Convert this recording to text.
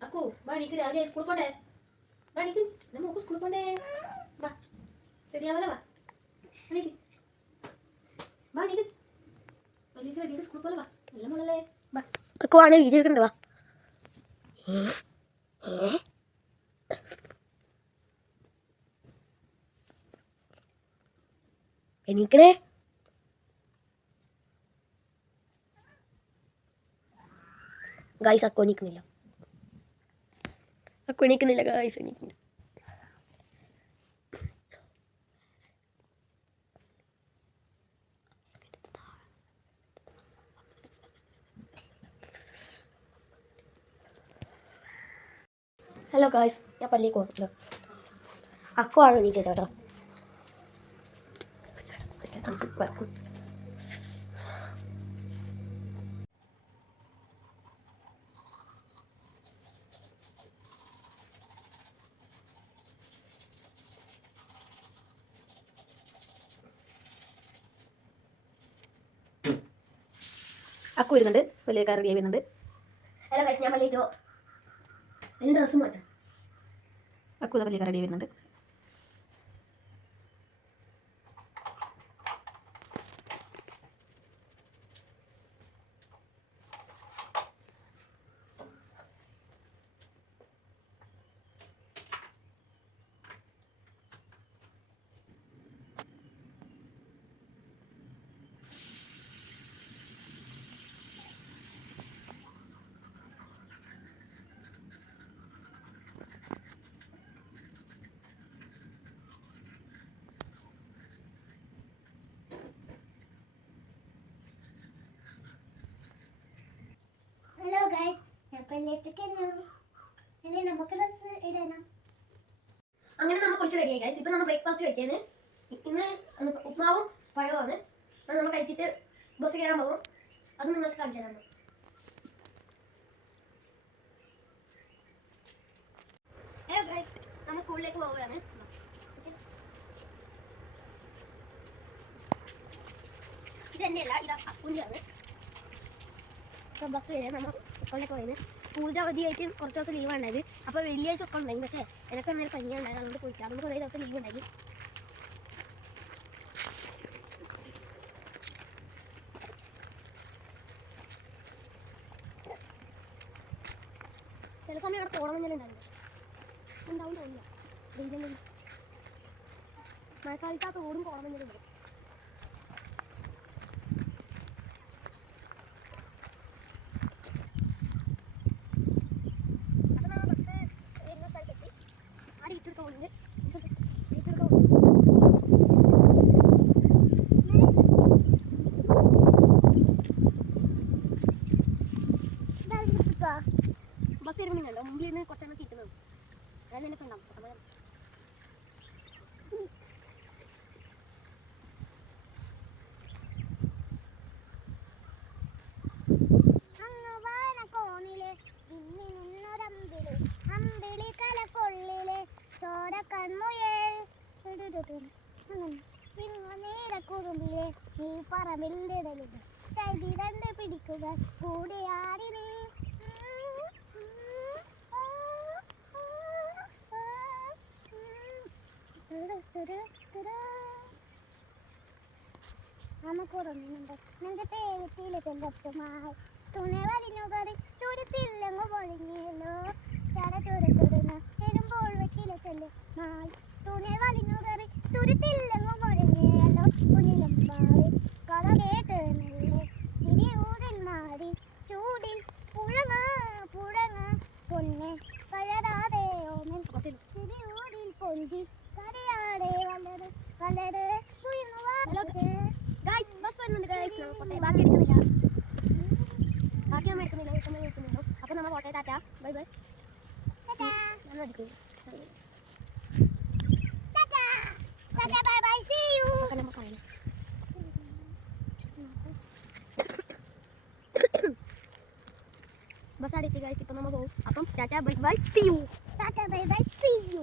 അക്കു വാ എനിക്ക് രാവിലെ സ്കൂളിൽ പോണ്ടേ? വാ എനിക്ക് നമുക്ക് സ്കൂളിൽ പോണ്ടേ? വാ റെഡിയാവല്ലേ വാ. എനിക്ക് വാ എനിക്ക് വലിയ റെഡിയാ സ്കൂളിൽ പോലെ വാ. നല്ല മോളല്ലേ. വാ. അക്കു വേണേ വീഡിയോ എടുക്കണ്ട? വാ. എണീക്കണേ. ഗായ്സ് അക്കോ എണീക്കുന്നില്ല അക്കോ എണീക്കുന്നില്ല ഗായ്സ് എണീക്കുന്നില്ല ഹലോ ഗായ്സ് ഞാൻ പള്ളിയിൽ പോകുന്നുണ്ട് അക്കോ ആണ് എണീച്ചത് കേട്ടോ? തണുപ്പ് കുഴപ്പം അക്കു വരുന്നുണ്ട്. വലിയ കാർ റെഡി വരുന്നുണ്ട്. ഹലോ ഗൈസ് ഞാൻ വലിയ ഡ്രസ്സ് മാറ്റാം അക്കു വലിയ കാർ റെഡി വരുന്നുണ്ട് ഹലോ ഇനി അങ്ങനെ നമ്മൾ കുറച്ച് റെഡിയായി ഗൈസ് ഇപ്പം നമ്മൾ ബ്രേക്ക്ഫാസ്റ്റ് കഴിക്കാന് ഇന്ന് ഉപ്മാവും പഴവുമാണ്. അത് നമ്മൾ കഴിച്ചിട്ട് ബസ് കയറാൻ പോകും അത് നിങ്ങൾക്ക് കാണിച്ചു തരാം. നമ്മൾ സ്കൂളിലേക്ക് പോവുകയാണ്. ഇതെന്നെയല്ല ഇത് കുഞ്ഞാണ്. ബസ് വരെ നമ്മൾ സ്കൂളിലേക്ക് പോയത് പൂജ അവധിയായിട്ട് കുറച്ച് ദിവസം ലീവ് ഉണ്ടായത്. അപ്പോൾ വെള്ളിയാഴ്ച സ്കൂൾ ഉണ്ടായി പക്ഷേ എനിക്ക് അന്നേരം പനി ഉണ്ടായത്. അതുകൊണ്ട് പോയിട്ടില്ല. അതുകൊണ്ട് കുറേ ദിവസം ലീവ് ഉണ്ടായി. ചില സമയം അവിടെ പോകണമെന്നല്ലേ ഉണ്ടായിരുന്നു ഉണ്ടാവും തോന്നില്ല മഴക്കാലത്ത് ആ തോടും പോകണമെന്നല്ലേ അപ്പോൾ it നീരക്കുറുമ്പിലെ നീ പറമ്പിലിടലുക ചൈതി തന്നെ പിടിക്കുക. കൂടിയാടിനെ നമുക്കുറങ്ങുന്നുണ്ട് നിന്റെ പേരത്തിയിലേക്ക് കൊത്തുമായി തുണി വലിഞ്ഞു കറി തുരുത്തില്ലങ്ങ് ഗൈസ് നമ്മൾ പോട്ടെ ടാറ്റ ബൈ ബൈ നമ്മൾ എടുക്കുന്നു ബൈ ബൈ സീ യു അപ്പോൾ നമുക്ക് അറിയാം ബസ് അടുത്ത് ഗൈസ് ഇപ്പം നമ്മൾ പോകും അപ്പം tata bye bye see you tata bye bye see you